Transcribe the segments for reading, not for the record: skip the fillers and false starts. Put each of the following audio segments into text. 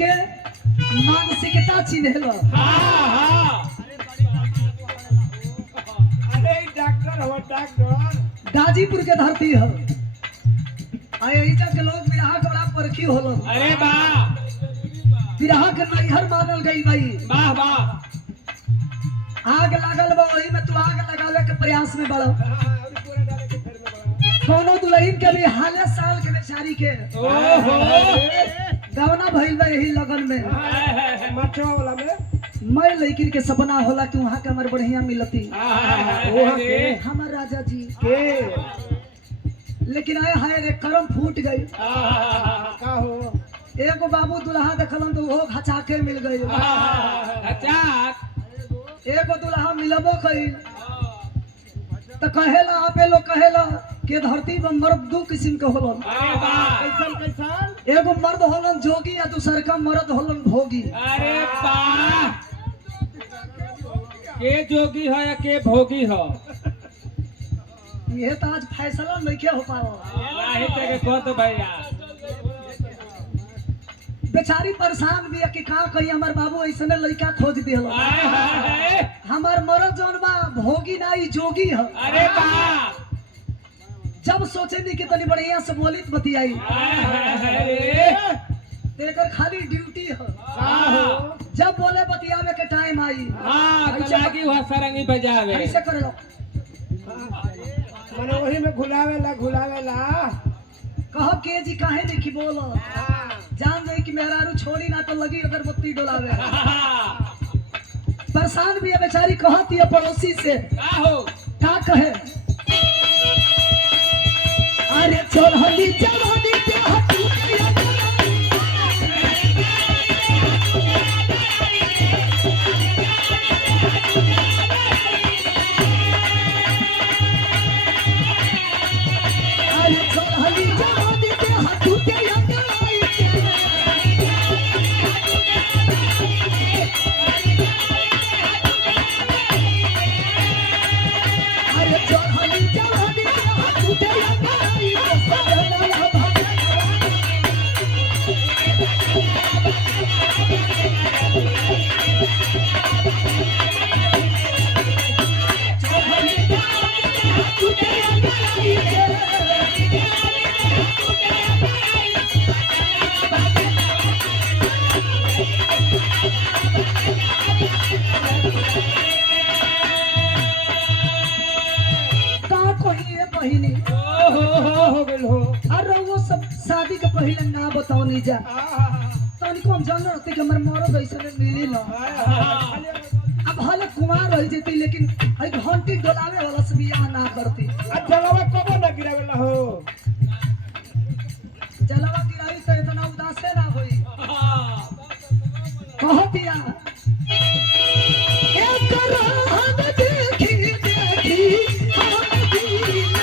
के मानसिकता चिन्हेला। अरे डॉक्टर हो डॉक्टर। गाजीपुर के धरती है। ऐजा के लोग बिरहा के बड़ा परखी होलो। अरे वाह बिरहा के नैहर मानल गई भाई। वाह वाह आग लागल बा वही में तू आग लगावे के प्रयास में बड़ा। कोनो दुल्हन के भी हाले साल के बेचारी के ओहो गवना भइल बा यही लगन में। मचो वाला में मैं लड़की के सपना होला कि वहाँ के हमारे बढ़िया मिलती हमार राजा जी के लेकिन आए हाय रे करम फूट गई। का हो एगो बाबू दुल्हा देखलन तो वो घचाके मिल गई। अच्छा एगो दुल्हा मिलबो कई तो कहेला आपे लोग कहेला के धरती पर मर्द दो किस्म के होलन। अरे वाह कैसन कैसन एगो मर्द होलन जोगी या दूसर का मर्द होलन भोगी। अरे वाह के जोगी हो या के भोगी हो ये तो आज फैसला नहीं हो पाओ। के कह तो भैया बेचारी परेशान भी है कि का कही हमार बाबू ऐसने लड़का खोज दिहलो। हमार मर्द जौन बा भोगी ना ई जोगी है। अरे वाह जब सोचे नहीं कि तनी बढ़िया से बोलित बतियाई तेकर खाली ड्यूटी है। जब बोले बतियावे के टाइम आई हाँ तो लागी हुआ सरंगी बजावे ऐसे कर लो मने वही में घुलावेला कहो के जी काहे देखी बोलो जान गई कि मेहरारू छोड़ी ना तो लगी अगरबत्ती डोलावे। परेशान भी है बेचारी कहती है पड़ोसी से का कहे अरे चोरहली जवानी पे हाथी अरे चोरहली जवानी पे हाथी के लगाई अरे चोरहली जवानी पे हाथी के लगाई सजना भागे चोरहली जवानी पे हाथी के का कोई है बहिनी हो गेल हो अरे वो सब शादी के पहले ना बताओ नहीं जा तनी को हम जान रहते कि हमर मरो कैसे मिली ना। अब हाले कुमार रह जेती लेकिन आई घंटी डोलावे वाला से बियाह ना करती। जलवा कबो न गिरावेला हो जलवा गिराई तो इतना उदास ना होई कहतिया एक रात देखी देखी हम दीन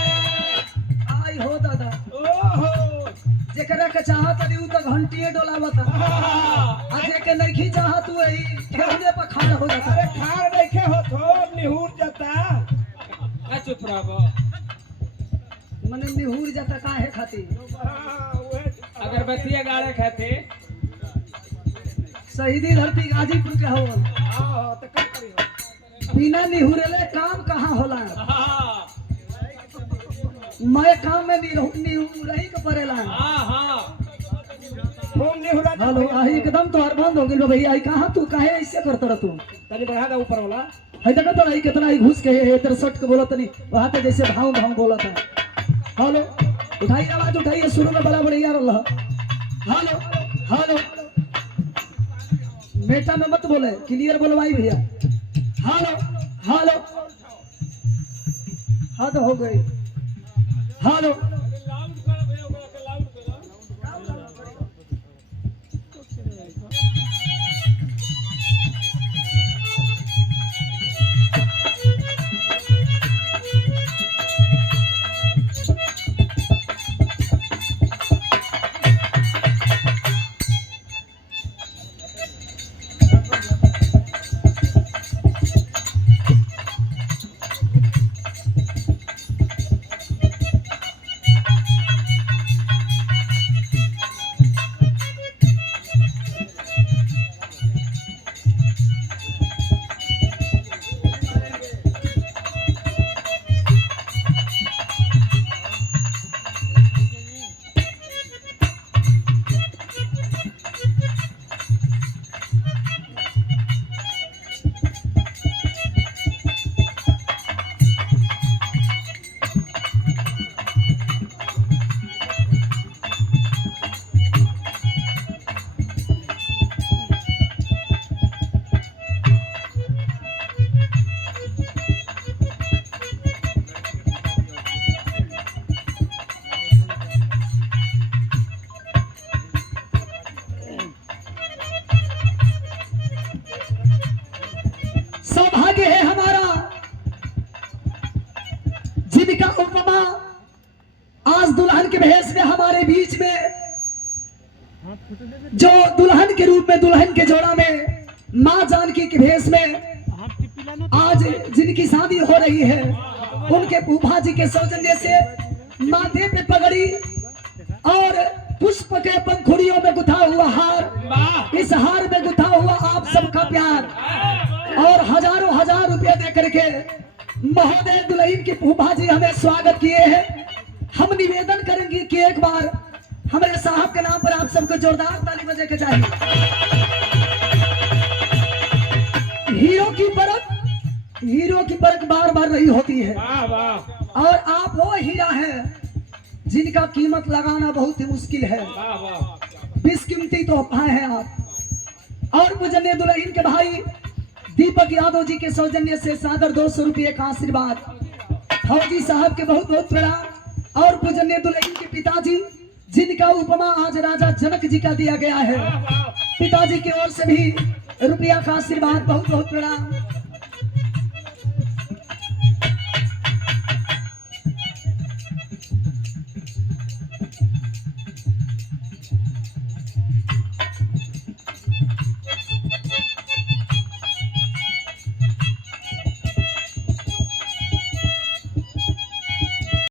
आई हो दादा जेकरा के चाहत रही तो घंटिए डोलावता आ जेके नहीं चाहत तू यही ठेहुने पर खड़ा हो जाता। अरे खार देखे हो तो निहुर जाता चुप रहो मने निहुर जाता काहे खातिर अगरबत्ती गाड़े खाते शहीदी धरती गाजीपुर के हवन तो का करी बिना निहुरले काम कहाँ होला। मैं काम में नहीं का पड़ेला। हाँ हाँ खूब निहुरा दे हेलो भैया। आई एकदम तो बंद हो गेल बा भैया। आई कहाँ तू काहे ऐसे करत रह तू? तनी बढ़ा दे ऊपर वाला। है देखा तो आई कितना ही घुस के है तेरे सट के बोला तनी वहां पे जैसे भाव भाव बोला था। हेलो उठाइए आवाज उठाइए शुरू में बड़ा बढ़िया रहा। हेलो हेलो बेटा में मत बोले क्लियर बोलो भाई भैया। हेलो हेलो हाँ तो हो गई। हेलो सौभाग्य है हमारा जिनका उपमा आज दुल्हन के भेष में हमारे बीच में जो दुल्हन के रूप में दुल्हन के जोड़ा में मां जानकी के भेष में आज जिनकी शादी हो रही है उनके फूफा जी के सौजन्य से माथे पे पगड़ी और पुष्प के पंखुड़ियों में गुथा हुआ हार, वाह इस हार में गुथा हुआ आप सबका प्यार और हजारों हजार रुपए दे करके महोदय दुल्हन की फूफा जी हमें स्वागत किए हैं। हम निवेदन करेंगे कि एक बार हमारे साहब के नाम पर आप सबको जोरदार ताली बजे के चाहिए। हीरो की परख बार बार नहीं होती है वाह वाह और आप वो हीरा है जिनका कीमत लगाना बहुत ही मुश्किल है। वाह वाह बेशकीमती तोहफा है आप। और पूजनीय दुल्हन के भाई दीपक यादव जी के सौजन्य से सादर 200 रुपये का आशीर्वाद। फौजी साहब के बहुत बहुत प्रणाम। और पूजनीय दुल्हन के पिताजी जिनका उपमा आज राजा जनक जी का दिया गया है, पिताजी की ओर से भी रुपया का आशीर्वाद बहुत बहुत प्रणाम।